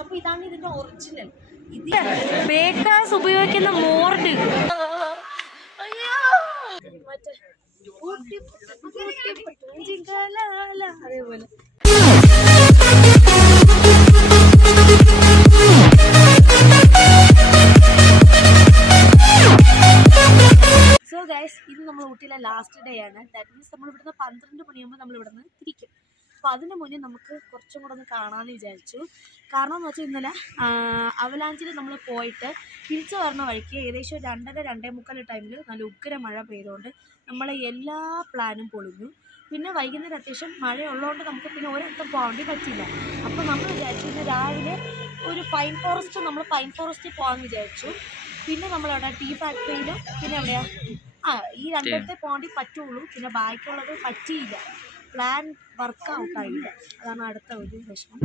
അപ്പൊ ഇതാണ് ഇതിന്റെ ഒറിജിനൽ. ഇത് ബേക്കേഴ്സ് ഉപയോഗിക്കുന്ന മോർഡ്. അതേപോലെ സോ ഗൈസ്, ഇത് നമ്മൾ ഊട്ടിയിലെ ലാസ്റ്റ് ഡേ ആണ്. ദാറ്റ് മീൻസ് നമ്മൾ ഇവിടുന്ന് 12 മണിയാകുമ്പോൾ നമ്മൾ ഇവിടുന്ന് തിരിക്കും. അപ്പോൾ അതിന് മുന്നേ നമുക്ക് കുറച്ചും കൂടെ ഒന്ന് കാണാമെന്ന് വിചാരിച്ചു. കാരണം എന്ന് വെച്ചാൽ ഇന്നലെ അവലാഞ്ചിൽ നമ്മൾ പോയിട്ട് തിരിച്ചു വരുന്ന വഴിക്ക് ഏകദേശം 2:30-2:45 ടൈമിൽ നല്ല ഉഗ്ര മഴ പെയ്തുകൊണ്ട് നമ്മളെ എല്ലാ പ്ലാനും പൊളിഞ്ഞു. പിന്നെ വൈകുന്നേരം അത്യാവശ്യം മഴ ഉള്ളതുകൊണ്ട് നമുക്ക് പിന്നെ ഒരിടത്തും പോകാൻ വേണ്ടി പറ്റില്ല. അപ്പോൾ നമ്മൾ വിചാരിച്ചു ഇന്ന് രാവിലെ ഒരു പൈൻ ഫോറസ്റ്റിൽ പോകാമെന്ന് വിചാരിച്ചു. പിന്നെ നമ്മളവിടെ ടീ ഫാക്ടറിയിലും പിന്നെ എവിടെയാണ് ഈ രണ്ടിടത്തെ പോകേണ്ടി പറ്റുള്ളൂ. പിന്നെ ബാക്കിയുള്ളത് പറ്റിയില്ല, പ്ലാൻ വർക്ക് ഔട്ടായില്ല. അതാണ് അടുത്ത ഒരു പ്രശ്നം.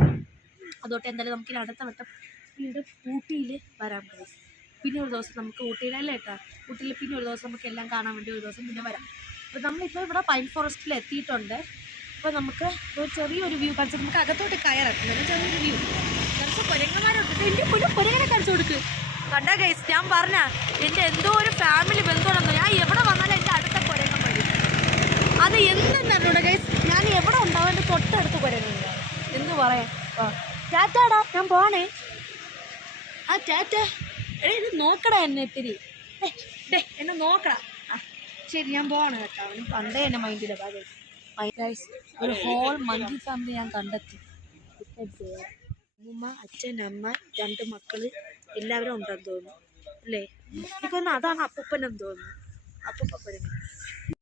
അതുകൊണ്ട് എന്തായാലും നമുക്ക് അടുത്ത വട്ടം വീണ്ടും ഊട്ടിയിൽ വരാൻ പറ്റും. പിന്നെ ഒരു ദിവസം നമുക്ക് ഊട്ടിയിലല്ലേ കേട്ടോ, ഊട്ടിയിൽ പിന്നെ ഒരു ദിവസം നമുക്ക് എല്ലാം കാണാൻ വേണ്ടി ഒരു ദിവസം പിന്നെ വരാം. അപ്പോൾ നമ്മളിപ്പോൾ ഇവിടെ പൈൻ ഫോറസ്റ്റിൽ എത്തിയിട്ടുണ്ട്. അപ്പോൾ നമുക്ക് ഒരു ചെറിയൊരു വ്യൂ കാണിച്ചു, നമുക്ക് അകത്തോട്ട് കയറാം. ചെറിയൊരു വ്യൂ കുറച്ച് കുരങ്ങന്മാരുണ്ട്. എൻ്റെ കുരങ്ങനെ കാണിച്ചു കൊടുക്ക്. കണ്ടാ ഗൈസ്, ഞാൻ പറഞ്ഞ എൻ്റെ എന്തോ ഒരു ഫാമിലി ബന്ധമാണെന്നോ. ഞാൻ എവിടെ വന്നാലും എൻ്റെ അടുത്ത കുരങ്ങൻ വരും. അത് എന്തെന്നറിഞ്ഞൂടെ ഗൈസ്, ഞാൻ എവിടെ ഉണ്ടാവും എൻ്റെ തൊട്ടടുത്ത് കുരങ്ങുണ്ട്. എന്ത് പറയാം. ടാറ്റാടാ, ഞാൻ പോണേ. ആ ടാറ്റ. എടേ ഇത് നോക്കടാ എന്നെ ഇത്തിരി. എന്നെ നോക്കടാ. ആ ശരി, ഞാൻ പോവാണ് കേട്ടോ. അവന് പണ്ടേ എന്നെ മൈൻഡില്ല. ഗൈസ്, ഒരു ഹോൾ മങ്കി ഫാമിലി ഞാൻ കണ്ടെത്തി. അമ്മ, അച്ഛൻ, അമ്മ, 2 മക്കള് എല്ലാവരും ഉണ്ടെന്ന് തോന്നുന്നു അല്ലേ. എനിക്കൊന്ന് അതാണ് അപ്പൂപ്പനെന്ന് തോന്നുന്നു. അപ്പൂപ്പനും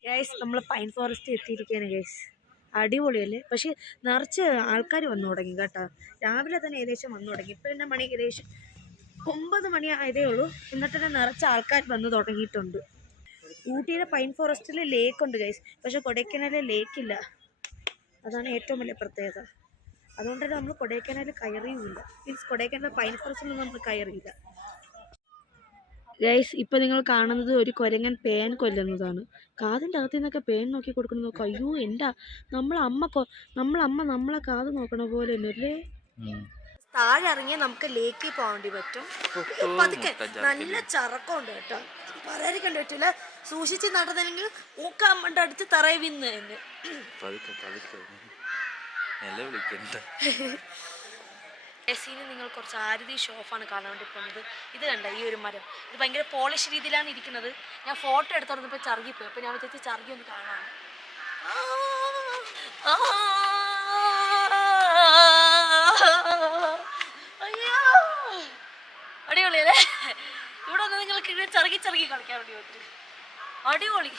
ഗൈസ്, നമ്മൾ പൈൻ ഫോറസ്റ്റ് എത്തിയിരിക്കുകയാണ് ഗൈസ്. അടിപൊളിയല്ലേ. പക്ഷേ നിറച്ച് ആൾക്കാർ വന്നു തുടങ്ങി കേട്ടോ. രാവിലെ തന്നെ ഏകദേശം വന്നു തുടങ്ങി. ഇപ്പോൾ എൻ്റെ മണി ഏകദേശം 9 മണി ആയതേ ഉള്ളൂ. എന്നിട്ട് തന്നെ നിറച്ച് ആൾക്കാർ വന്നു തുടങ്ങിയിട്ടുണ്ട്. ഊട്ടിയിലെ പൈൻ ഫോറസ്റ്റിൽ ലേക്കുണ്ട് ഗൈസ്, പക്ഷെ കൊടൈക്കനാലിൽ ലേക്കില്ല. അതാണ് ഏറ്റവും വലിയ പ്രത്യേകത. അതുകൊണ്ട് തന്നെ നമ്മൾ കൊടൈക്കനാലിൽ കയറിയുമില്ല. മീൻസ് കൊടൈക്കനാൽ പൈൻ ഫോറസ്റ്റിലൊന്നും നമ്മൾ കയറിയില്ല ഗൈസ്. ഇപ്പം നിങ്ങൾ കാണുന്നത് ഒരു കുരങ്ങൻ പേൻ കൊല്ലുന്നതാണ്. കാതിൻ്റെ അകത്തു നിന്നൊക്കെ പേൻ നോക്കി കൊടുക്കണം. നോക്കാം. അയ്യോ എൻ്റെ നമ്മളമ്മ നമ്മളെ കാത് നോക്കണ പോലെ തന്നെ അല്ലേ. താഴെ ഇറങ്ങിയാൽ നമുക്ക് ലേക്കിൽ പോകേണ്ടി പറ്റും. പതുക്കെ നല്ല ചറക്കമുണ്ട് കേട്ടോ, പറയാതിരിക്കേണ്ടി പറ്റില്ല. സൂക്ഷിച്ച് നടന്നില്ലെങ്കിൽ മൂക്കാമ്മൻ്റെ അടുത്ത് തറയിൽ വിന്ന് തന്നെ. എസിന് നിങ്ങൾ കുറച്ച് ആരതി ഷോഫാണ് കാണാൻ വേണ്ടി പോകുന്നത്. ഇത് കണ്ട ഈ ഒരു മരം, ഇത് ഭയങ്കര പോളിഷ് രീതിയിലാണ് ഇരിക്കുന്നത്. ഞാൻ ഫോട്ടോ എടുത്തോണ്ടിപ്പോൾ ചറുകിപ്പോയി. അപ്പോൾ ഞാൻ വിചാരിച്ച് ചറുകി ഒന്ന് കാണാം. അയ്യോ അടിപൊളിയല്ലേ. ഇവിടെ വന്ന് നിങ്ങൾക്ക് ചറുകി കളിക്കാൻ വേണ്ടി പറ്റും. അടിപൊളി,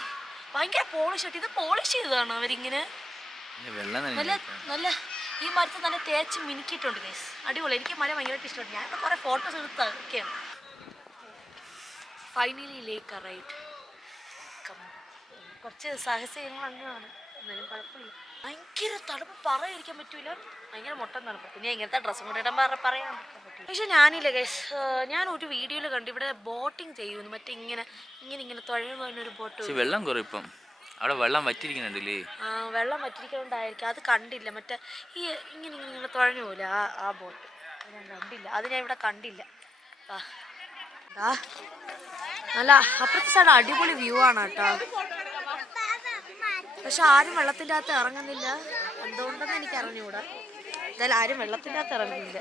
ഭയങ്കര പോളിഷ് ആയിട്ട്. ഇത് പോളിഷ് ചെയ്തതാണോ അവരിങ്ങനെ? നല്ല ഈ മരത്ത് നല്ല തേച്ച് മിനുക്കിയിട്ടുണ്ട് ഗൈസ്. അടിപൊളി. എനിക്ക് മരം ഭയങ്കരമായിട്ട് ഇഷ്ടമുണ്ട്. ഞാൻ കുറേ ഫോട്ടോസ് എടുത്തൊക്കെയാണ്. ഫൈനലി ലേക്ക് അറൈവ്ഡ്. കുറച്ച് സാഹസികങ്ങൾ അങ്ങനെയാണ്, എന്നാലും കുഴപ്പമില്ല. ഭയങ്കര തണുപ്പ്, പറയാതിരിക്കാൻ പറ്റൂല. ഭയങ്കര മൊട്ടം തണുപ്പ്. പിന്നെ ഇങ്ങനത്തെ ഡ്രസ്സും കൂടെ ഇടാൻ പറയാൻ പറ്റില്ല. പക്ഷെ ഞാനില്ല ഗൈസ്, ഞാൻ ഒരു വീഡിയോയിൽ കണ്ടു ഇവിടെ ബോട്ടിങ് ചെയ്യുന്നു. മറ്റേ ഇങ്ങനെ തുഴയുന്നൊരു ബോട്ട്. വെള്ളം കുറയും അവിടെ, വെള്ളം വറ്റിരിക്കുന്നുണ്ടല്ലേ. വെള്ളം വറ്റിരിക്കുന്നുണ്ടായിരിക്കും. അത് കണ്ടില്ല. മറ്റേ ഈ ഇങ്ങനെ തുഴഞ്ഞു പോലെ ആ ബോട്ട് ഞാൻ കണ്ടില്ല. അത് ഞാൻ ഇവിടെ കണ്ടില്ല. നല്ല അപ്പുറത്തെ സൈഡ് അടിപൊളി വ്യൂ ആണ് കേട്ടോ. പക്ഷെ ആരും വെള്ളത്തിൻ്റെ അകത്ത് ഇറങ്ങുന്നില്ല. എന്തുകൊണ്ടെന്ന് എനിക്ക് അറിഞ്ഞുകൂടാ. എന്തായാലും ആരും വെള്ളത്തിൻ്റെ അകത്ത് ഇറങ്ങുന്നില്ല.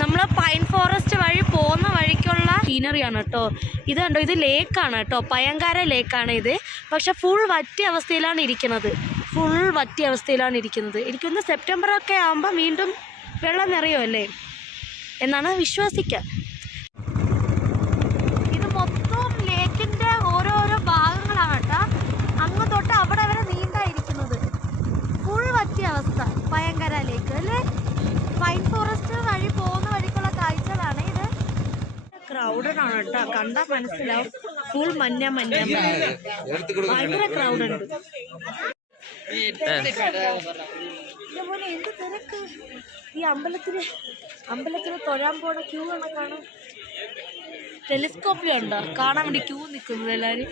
നമ്മൾ പൈൻ ഫോറസ്റ്റ് വഴി പോകുന്ന വഴിക്കുള്ള സീനറിയാണ് കേട്ടോ. ഇത് കണ്ടോ, ഇത് ലേക്കാണ് കേട്ടോ, പയങ്കാര ലേക്കാണ് ഇത്. പക്ഷെ ഫുൾ വറ്റിയ അവസ്ഥയിലാണ് ഇരിക്കുന്നത്. എനിക്കൊന്ന് സെപ്റ്റംബർ ഒക്കെ ആകുമ്പോൾ വീണ്ടും വെള്ളം നിറയുമല്ലേ എന്നാണ് വിശ്വസിക്കുക. ഇത് മൊത്തം ലേക്കിൻ്റെ ഓരോരോ ഭാഗങ്ങളാണ് കേട്ടോ. അങ്ങ് തൊട്ട് അവിടെ വരെ നീണ്ടായിരിക്കുന്നത്. ഫുൾ വറ്റിയ അവസ്ഥ പയങ്കര ലേക്ക് അല്ലേ. പൈൻ ഫോറസ്റ്റ് വഴി പോകുന്ന വഴിക്കുള്ള കാഴ്ചകളാണ് ഇത്. ക്രൗഡഡ് ആണ് കേട്ടോ, കണ്ടാൽ മനസ്സിലാവും. ഫുൾ മഞ്ഞ ഭയങ്കര ക്രൗഡ് ഉണ്ട്. ഇതേപോലെ എന്ത് തിരക്ക് ഈ അമ്പലത്തിന് തൊഴാൻ പോണ ക്യൂ കണക്കാണ്. ടെലിസ്കോപ്പി ഉണ്ടോ കാണാൻ വേണ്ടി ക്യൂ നിൽക്കുന്നത് എല്ലാവരും.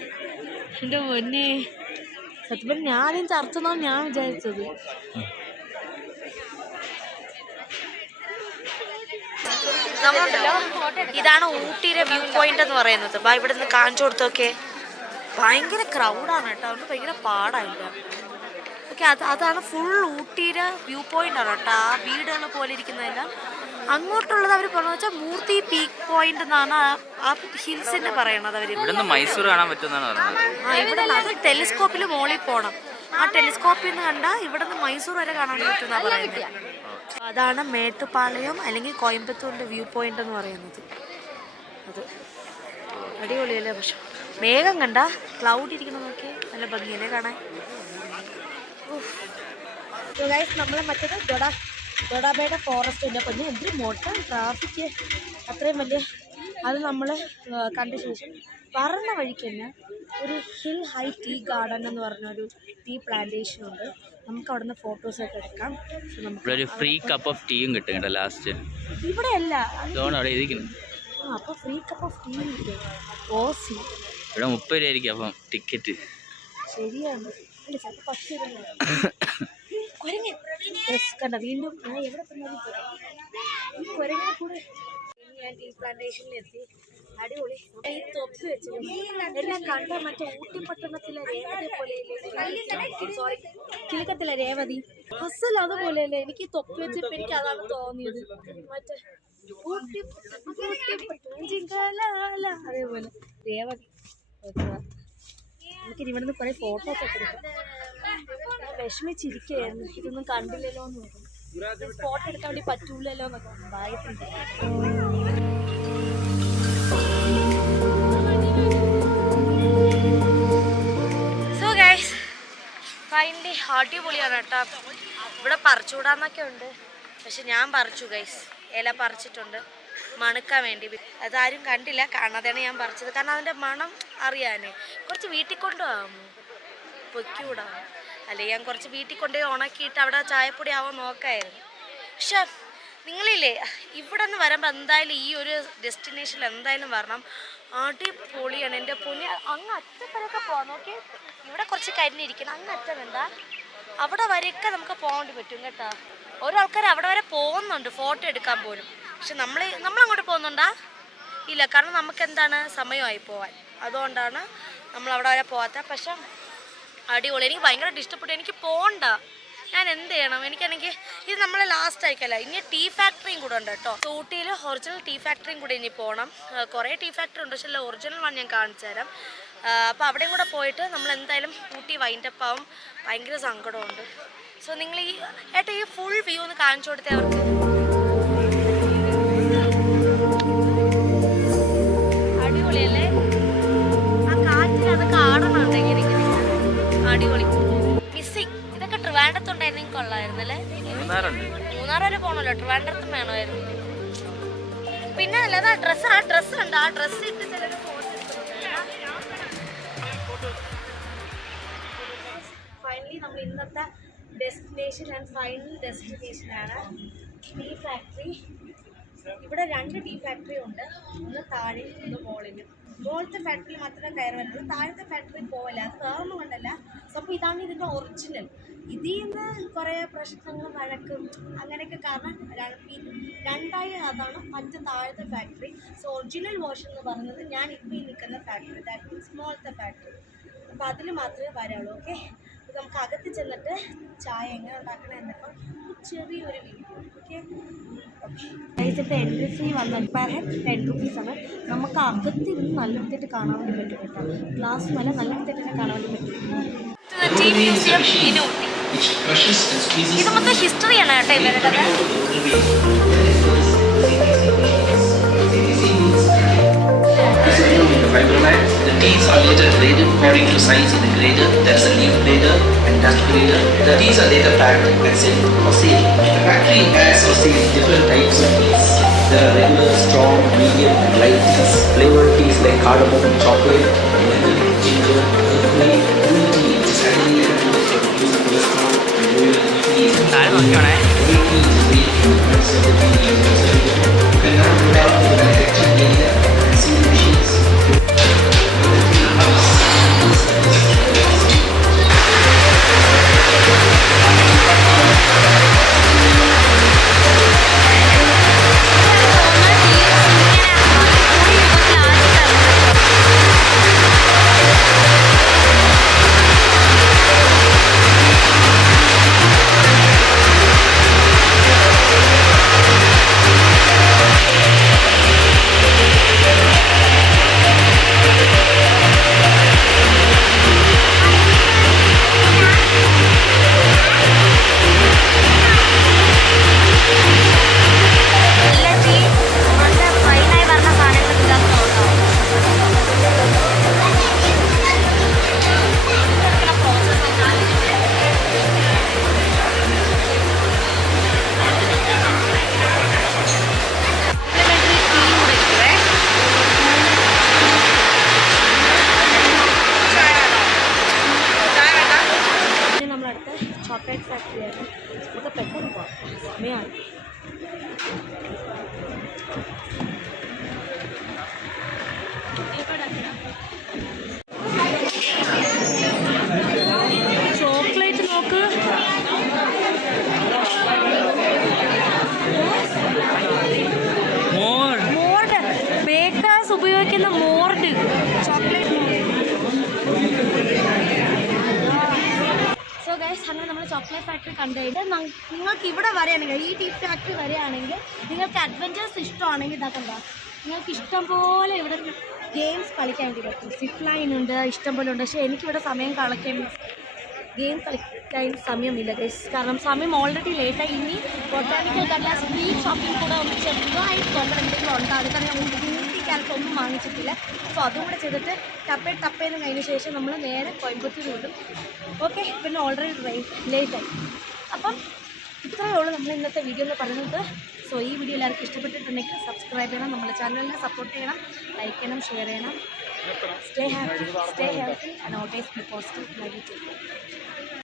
എൻ്റെ പൊന്നെ സത്യം പറഞ്ഞാൽ ഞാനും ചർച്ച എന്നാണ് ഞാൻ വിചാരിച്ചത്. നമ്മളുണ്ടല്ലോ, ഇതാണ് ഊട്ടിയിലെ വ്യൂ പോയിന്റ് എന്ന് പറയുന്നത്. ഇവിടെ നിന്ന് കാണിച്ചു കൊടുത്തൊക്കെ ഭയങ്കര ക്രൗഡാണ് കേട്ടോ, അതുകൊണ്ട് ഭയങ്കര പാടായില്ല. ഓക്കെ, അതാണ് ഫുൾ ഊട്ടിയിലെ വ്യൂ പോയിന്റ് ആണ് കേട്ടോ. ആ വീടുകൾ പോലെ ഇരിക്കുന്നതെല്ലാം അങ്ങോട്ടുള്ളത് അവർ പറഞ്ഞു വെച്ചാൽ മൂർത്തി പീക്ക് പോയിന്റ് എന്നാണ് ആ ഹിൽസിന്റെ പറയണത് അവർ. മൈസൂർ കാണാൻ പറ്റുമെന്നാണ് പറയുന്നത്. ആ ഇവിടെ അത് ടെലിസ്കോപ്പിൽ മോളിൽ പോകണം. ആ ടെലിസ്കോപ്പിൽ നിന്ന് കണ്ടാൽ ഇവിടെ നിന്ന് മൈസൂർ വരെ കാണാൻ പറ്റുമെന്നാണ് പറയുന്നത്. അതാണ് മേട്ടുപ്പാളയം അല്ലെങ്കിൽ കോയമ്പത്തൂരിൻ്റെ വ്യൂ പോയിന്റ് എന്ന് പറയുന്നത്. അത് അടിപൊളിയല്ലേ? പക്ഷെ മേഘം കണ്ട ക്ലൗഡ് ഇരിക്കണം നോക്കി നല്ല ഭംഗിയല്ലേ കാണാൻ. നമ്മളെ മറ്റേത് ദൊഡാബയുടെ ഫോറസ്റ്റിൻ്റെ പൊന്നി എന്തൊരു മോട്ടം ട്രാഫിക്ക് അത്രയും വലിയ. അത് നമ്മൾ കണ്ട ശേഷം പറഞ്ഞ വഴിക്ക് തന്നെ ഒരു ഹിൽ ഹൈ ടീ ഗാർഡൻ എന്ന് പറഞ്ഞൊരു ടീ പ്ലാന്റേഷൻ ഉണ്ട്. നമുക്ക് അവിടെ നിന്ന് ഫോട്ടോസൊക്കെ എടുക്കാം. ഒരു ഫ്രീ കപ്പ് ഓഫ് ടീയും കിട്ടും കേട്ടോ ലാസ്റ്റ്. ഇവിടെ അല്ല അവിടെ ഇരിക്കുന്നു. അപ്പോൾ ഫ്രീ കപ്പ് ഓഫ് ടീ കിട്ടും. ഓസി ഇവിടെ 30 രൂപയായിരിക്കും അപ്പം ടിക്കറ്റ്. ശരിയാണ്. അല്ല ചിലപ്പോൾ 10 കണ്ട വീണ്ടും ഞാൻ എവിടെ കുരങ്ങനെ കൂടെ ഞാൻ ടീ പ്ലാന്റേഷനിലെത്തി. അടിപൊളി. ഈ തൊപ്പി വെച്ചു എല്ലാം കണ്ട മറ്റേ ഊട്ടി പട്ടണത്തിലെ രേവതി പോലെ, സോറി കിലുക്കത്തിലെ രേവതി അസൽ അതുപോലെയല്ലേ. എനിക്ക് തൊപ്പി വെച്ചപ്പോൾ എനിക്ക് അതാണ് തോന്നിയത്. മറ്റേ ഊട്ടി അതേപോലെ രേവതി. എനിക്കിനി ഇവിടുന്ന് കുറേ ഫോട്ടോസ് ഒക്കെ എടുക്കാം. വിഷമിച്ചിരിക്കുകയായിരുന്നു, ഇതൊന്നും കണ്ടില്ലല്ലോ എന്ന് പറഞ്ഞു. ഫോട്ടോ എടുക്കാൻ വേണ്ടി പറ്റൂലല്ലോ എന്നൊക്കെ ഭയത്തിൻ്റെ. ഫൈനലി അടിപൊളിയാണ് കേട്ടോ. ഇവിടെ പറിച്ചുകൂടാന്നൊക്കെ ഉണ്ട്, പക്ഷെ ഞാൻ പറിച്ചു ഗൈസ്. ഇല പറിച്ചിട്ടുണ്ട് മണക്കാൻ വേണ്ടി. അതാരും കണ്ടില്ല, കാണാതെയാണ് ഞാൻ പറിച്ചത്. കാരണം അതിൻ്റെ മണം അറിയാനേ. കുറച്ച് വീട്ടിൽ കൊണ്ടുപോകാമോ? പൊയ്ക്കൂടാമോ? അല്ലെങ്കിൽ ഞാൻ കുറച്ച് വീട്ടിൽ കൊണ്ടുപോയി ഉണക്കിയിട്ട് അവിടെ ചായപ്പൊടി ആവാൻ നോക്കായിരുന്നു. പക്ഷെ നിങ്ങളില്ലേ ഇവിടെ നിന്ന് വരുമ്പോൾ എന്തായാലും ഈ ഒരു ഡെസ്റ്റിനേഷനിൽ എന്തായാലും വരണം. അടിപൊളിയാണ് എൻ്റെ പൊന്നി. അങ്ങ് അറ്റപ്പരൊക്കെ പോകാൻ നോക്കി. ഇവിടെ കുറച്ച് കരിഞ്ഞിരിക്കണം. അങ്ങ് അറ്റം എന്താ അവിടെ വരെയൊക്കെ നമുക്ക് പോകേണ്ടി പറ്റും കേട്ടോ. ഓരോ ആൾക്കാർ അവിടെ വരെ പോകുന്നുണ്ട് ഫോട്ടോ എടുക്കാൻ പോലും. പക്ഷെ നമ്മളങ്ങോട്ട് പോകുന്നുണ്ടാ? ഇല്ല, കാരണം നമുക്ക് എന്താണ് സമയമായി പോകാൻ. അതുകൊണ്ടാണ് നമ്മൾ അവിടെ വരെ പോകാത്ത. പക്ഷെ അടിപൊളി. എനിക്ക് ഭയങ്കരമായിട്ട് ഇഷ്ടപ്പെട്ടു. എനിക്ക് പോകണ്ട, ഞാൻ എന്ത് ചെയ്യണം? എനിക്കാണെങ്കിൽ ഇത് നമ്മളെ ലാസ്റ്റ് ആയിക്കല്ല, ഇനി ടീ ഫാക്ടറിയും കൂടെ ഉണ്ട് കേട്ടോ. ഊട്ടിയിൽ ഒറിജിനൽ ടീ ഫാക്ടറിയും കൂടെ ഇനി പോകണം. കുറേ ടീ ഫാക്ടറി ഉണ്ട്, പക്ഷേ ഒറിജിനൽ വൺ ഞാൻ കാണിച്ചു തരാം. അപ്പോൾ അവിടെയും കൂടെ പോയിട്ട് നമ്മൾ എന്തായാലും ഊട്ടി വൈൻഡപ്പ് ആവും. ഭയങ്കര സങ്കടമുണ്ട്. സോ നിങ്ങൾ ഈ ഫുൾ വ്യൂ ഒന്ന് കാണിച്ചു കൊടുത്തേ അവർക്ക്. അടിപൊളിയല്ലേ? ആ കാറ്റിൽ അതൊക്കെ ആടണുണ്ടെങ്കിൽ അടിപൊളി. മിസ്സിങ് ഇതൊക്കെ ട്രിവാൻഡ്രത്തുണ്ടായിരുന്നെങ്കിൽ കൊള്ളായിരുന്നല്ലേ. മൂന്നാർ വരെ പോകണമല്ലോ, ട്രിവാൻഡ്രത്തും വേണമായിരുന്നു. പിന്നെ അല്ലാതെ ആ ഡ്രസ്സ് ഉണ്ട്, ആ ഡ്രസ്സ് ഇട്ട് ചിലർ ഫൈനലി നമ്മൾ ഇന്നത്തെ ഡെസ്റ്റിനേഷൻ ആൻഡ് ഫൈനൽ ഡെസ്റ്റിനേഷനാണ് ടീ ഫാക്ടറി. ഇവിടെ 2 ടീ ഫാക്ടറി ഉണ്ട്, ഒന്ന് താഴെയും ഒന്ന് മുകളിലും. മുകളിലത്തെ ഫാക്ടറിയിൽ മാത്രമേ കയറി വരുള്ളൂ, താഴത്തെ ഫാക്ടറി പോവില്ല. അത് വേറൊന്നും കൊണ്ടല്ല, അപ്പോൾ ഇതാണ് ഇതിൻ്റെ ഒറിജിനൽ. ഇതിൽ നിന്ന് കുറേ പ്രശ്നങ്ങളും വഴക്കും അങ്ങനെയൊക്കെ കാരണം രണ്ടായി അതാണ് മറ്റേ താഴത്തെ ഫാക്ടറി. സോ ഒറിജിനൽ വേർഷൻ എന്ന് പറയുന്നത് ഞാൻ ഇപ്പോൾ ഈ നിൽക്കുന്ന ഫാക്ടറി, ദാറ്റ് മീൻസ് സ്മോളത്തെ ഫാക്ടറി. അപ്പോൾ അതിൽ മാത്രമേ വരാവുള്ളൂ. ഓക്കെ, നമുക്ക് അകത്ത് ചെന്നിട്ട് ചായ എങ്ങനെ ഉണ്ടാക്കണം എന്നൊക്കെ ചെറിയൊരു video. Okay okay entry fee വന്നത് പെർ ഹെഡ് 10 രൂപീസാണ്. നമുക്ക് അകത്തിരുന്ന് നല്ല വൃത്തിയായിട്ട് കാണാൻ വേണ്ടി പറ്റും കേട്ടോ. ഗ്ലാസ് മേലെ നല്ല വൃത്തിയായിട്ട് കാണാൻ വേണ്ടി പറ്റും. ഇത് മൊത്തം ഹിസ്റ്ററിയാണ് കേട്ടോ ഇവരുടെ. The teas are later graded according to size in the grader. There is a leaf grader and dust grader. The teas are later packed and sent for sale. The factory has for sale different types of teas. There are regular, strong, medium and light teas. Flavored teas like cardamom, chocolate, lemon, ginger, earthly, green tea, which is highly recommended for reducing cholesterol and lowering teas. Every tea is made in the price of the tea. You can now go down to the manufacturing area and see the machine. Chocolate factory കണ്ടുകഴിഞ്ഞാൽ നിങ്ങൾക്ക് ഇവിടെ വരികയാണെങ്കിൽ ഈ tea factory വരികയാണെങ്കിൽ നിങ്ങൾക്ക് adventures ഇഷ്ടമാണെങ്കിൽ ഇതൊക്കെ എന്താ നിങ്ങൾക്ക് ഇഷ്ടം പോലെ ഇവിടെ ഗെയിംസ് കളിക്കാൻ വേണ്ടി പറ്റും. സിപ്പ് ലൈൻ ഉണ്ട്, ഇഷ്ടം പോലെ ഉണ്ട്. പക്ഷേ എനിക്കിവിടെ സമയം കളിക്കാൻ ഗെയിം കളിക്കാൻ സമയമില്ല ഗൈസ്. കാരണം സമയം ഓൾറെഡി ലേറ്റായി. ഇനി ബൊട്ടാനിക്കൽ ഗാർഡൻ സ്ട്രീറ്റ് ഷോപ്പിംഗ് കൂടെ ഒന്ന് ചെറുതായിട്ട് നോക്കണം എന്തെങ്കിലും ഉണ്ട്. അത് കാരണം ഊട്ടി ക്യാരറ്റ് ഒന്നും വാങ്ങിച്ചിട്ടില്ല. സോ അതും കൂടെ ചെയ്തിട്ട് ടപ്പേന്ന് കഴിഞ്ഞ ശേഷം നമ്മൾ നേരെ കോയമ്പത്തൂർ വിടും. ഓക്കെ, പിന്നെ ഓൾറെഡി ലേറ്റായി. അപ്പം ഇത്രയേ ഉള്ളൂ നമ്മൾ ഇന്നത്തെ വീഡിയോ എന്ന് പറയുന്നത്. സോ ഈ വീഡിയോ എല്ലാവർക്കും ഇഷ്ടപ്പെട്ടിട്ടുണ്ടെങ്കിൽ സബ്സ്ക്രൈബ് ചെയ്യണം, നമ്മുടെ ചാനലിനെ സപ്പോർട്ട് ചെയ്യണം, ലൈക്ക് ചെയ്യണം, ഷെയർ ചെയ്യണം. Stay happy, stay healthy and always be positive. Love you too.